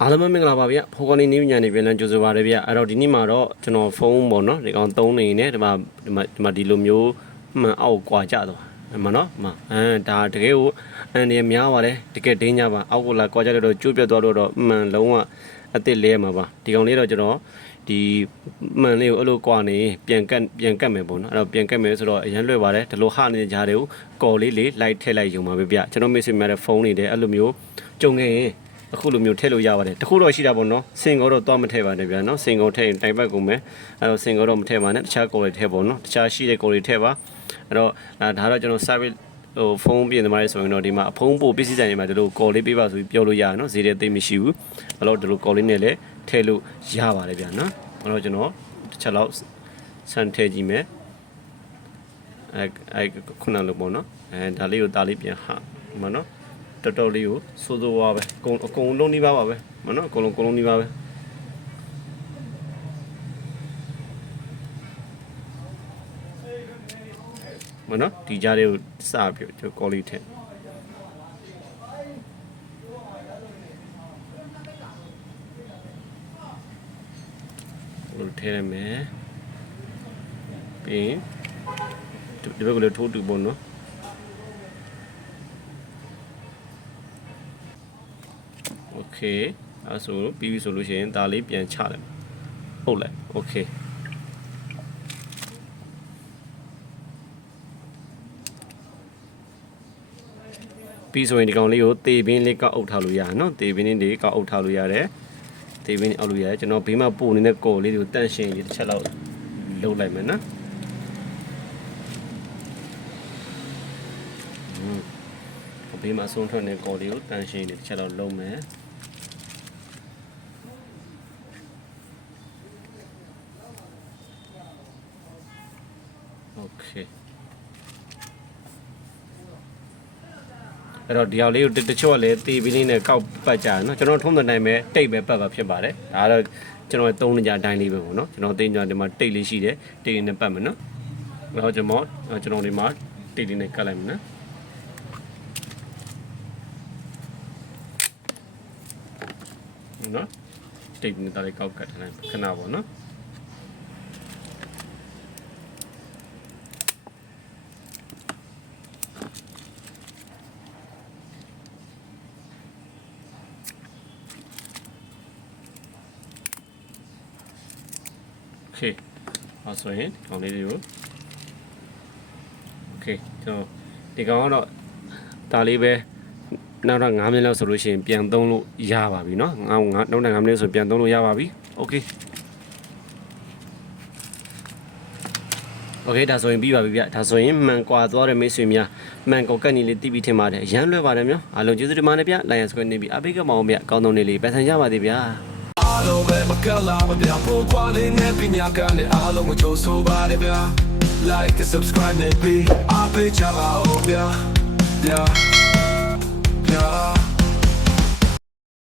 အားလုံးပဲမင်္ဂလာပါဗျဖော်ကနေနေညာနေပြန်လည်ကြိုဆိုပါရဗျအဲ့တော့ဒီနေ့မှာတော့ကျွန်တော်ဖုန်းပေါ့နော်ဒီကောင်သုံးနေနေဒီမှာဒီမှာဒီမှာဒီလိုမျိုးမှန်အောက်ကွာကြတော့အမှန်နော်မှအမ်ဒါတကယ်ကိုအန်ဒီများပါတယ်တကယ်ဒင်းကြပါအောက်ကိုလာကွာကြတော့ကျိုးပြတ်သွားတော့တော့မှန်လုံးဝအစ်စ်လဲမှာပါဒီကောင်လေးတော့ကျွန်တော်ဒီမှန်လေးကိုအဲ့လိုကွာနေပြန်ကတ်ပြန်ကတ်မယ်ပေါ့နော်အဲ့တော့ပြန်ကတ်မယ်ဆိုတော့အရင်လွယ်ပါတယ်ဒီလိုဟနေတဲ့ကြားတွေကိုကော်လေးလေးလိုက်ထည့်လိုက်ရုံပါပဲဗျကျွန်တော်မိတ်ဆွေများတဲ့ဖုန်းတွေတဲ့အဲ့လိုမျိုးကြုံခဲ့ရင် အခုလိုမျိုးထည့်လို့ရပါတယ်တခုတော့ရှိတာပေါ့နော်စင်ကောတော့သွားမထည့်ပါနဲ့ဗျာနော်စင်ကောထည့်ရင်တိုင်ပတ်ကုန်မယ်အဲ့တော့စင်ကောတော့မထည့်ပါနဲ့တခြားကော်တွေထည့်ပေါ့နော်တခြားရှိတဲ့ကော်တွေထည့်ပါအဲ့တော့အဲဒါတော့ကျွန်တော် service ဟိုဖုန်းပြင်သမားတွေဆိုရင်တော့ဒီမှာအဖုန်းပို့ပစ္စည်းဆိုင်တွေမှာဒီလိုကော်လေးပေးပါဆိုပြီးပြောလို့ရတယ်နော်ဈေးတဲ့သိပ်မရှိဘူးအဲ့တော့ဒီလိုကော်လေးနဲ့လည်းထည့်လို့ရပါတယ်ဗျာနော်အဲ့တော့ကျွန်တော်တစ်ချက်လောက်ဆန်ထည့်ကြည့်မယ်အဲအဲခုနလိုပေါ့နော်အဲဒါလေးကိုဒါလေးပြန်ဟာဒီမှာနော် တော်တော်လေးကိုစိုးစိုးဝါပဲအကုန်အကုန်လုံးနှီးပါပါပဲမနော်အကုန်လုံးအကုန်လုံးနှီးပါပဲမနော်ဒီကြားလေးကိုစပြကျွန်တော်ကော်လေးထည့်လို့ထည့်ရမယ်ပြီးရင်ဒီဘက်ကလေးထိုးတူပေါ့နော် okay အဲဆိုပြီးပြီဆိုလို့ရှိရင်ဒါလေးပြန်ချတယ်ဟုတ်လဲ okay ပြီးဆိုရင်ဒီကောင်လေးကိုတေပင်းလေးကောက်အုပ်ထားလို့ရတယ်နော်တေပင်းလေးကောက်အုပ်ထားလို့ရတယ်တေပင်းလေးအုပ်လို့ရတယ်ကျွန်တော်ဘေးမှာပို့နေတဲ့ကော်လေးတွေကိုတန့်ရှင်းရေးတစ်ချက်လောက်လုပ်လိုက်မယ်နော်ဘေးမှာဆုံးထွက်နေတဲ့ကော်လေးကိုတန့်ရှင်းရေးတစ်ချက်လောက်လုပ်မယ် โอเคအဲ့တော့ဒီအောင်လေးကိုတတချို့ကလည်းတီးပြီးလေးနဲ့ကောက်ပတ်ကြတယ်เนาะကျွန်တော်ထုံးတဲ့တိုင်းပဲတိတ်ပဲပတ်ပါဖြစ်ပါတယ်ဒါကတော့ကျွန်တော်သုံးနေကြအတိုင်းလေးပဲပေါ့เนาะကျွန်တော်သိကြဒီမှာတိတ်လေးရှိတယ်တိတ်လေးနဲ့ပတ်မယ်เนาะအဲ့တော့ကျွန်တော်ကျွန်တော်ဒီမှာတိတ်လေးနဲ့ကတ်လိုက်မယ်နော်နော်တိတ်နဲ့ဒါလေးကောက်ကတ်ထားလိုက်ခဏပေါ့နော် โอเคအဲဆိုရင်ဒီကောင်လေးတွေကိုโอเคကျွန်တော်ဒီကောင်ကတော့ဒါလေးပဲနောက်တော့9မိနစ်လောက်ဆိုလို့ရှိရင်ပြန်သုံးလို့ရပါပြီเนาะငါငါနောက်တော့9မိနစ်ဆိုပြန်သုံးလို့ရပါပြီโอเคโอเคဒါဆိုရင်ပြီးပါပြီဗျဒါဆိုရင်မှန်ကွာသွားတဲ့မိတ်ဆွေများမှန်ကောကတ်ညီလေးတီးပြီးထင်ပါတယ်ရမ်းလွယ်ပါတယ်မျိုးအားလုံးကျေးဇူးတင်ပါတယ်ဗျ Lion Square နေပြီးအပိကမောင်ဗျအကောင်းဆုံးနေလေးပတ်ဆံကြပါသေးဗျာ အား လုံးပဲမကလာမပြဖို့ကွာလေးနဲ့ပညာကလည်းအားလုံးကိုကြိုးဆိုပါတယ်ဗျာ like and subscribe နဲ့ပြီးအားပေးကြပါဦးဗျာဗျာဗျာ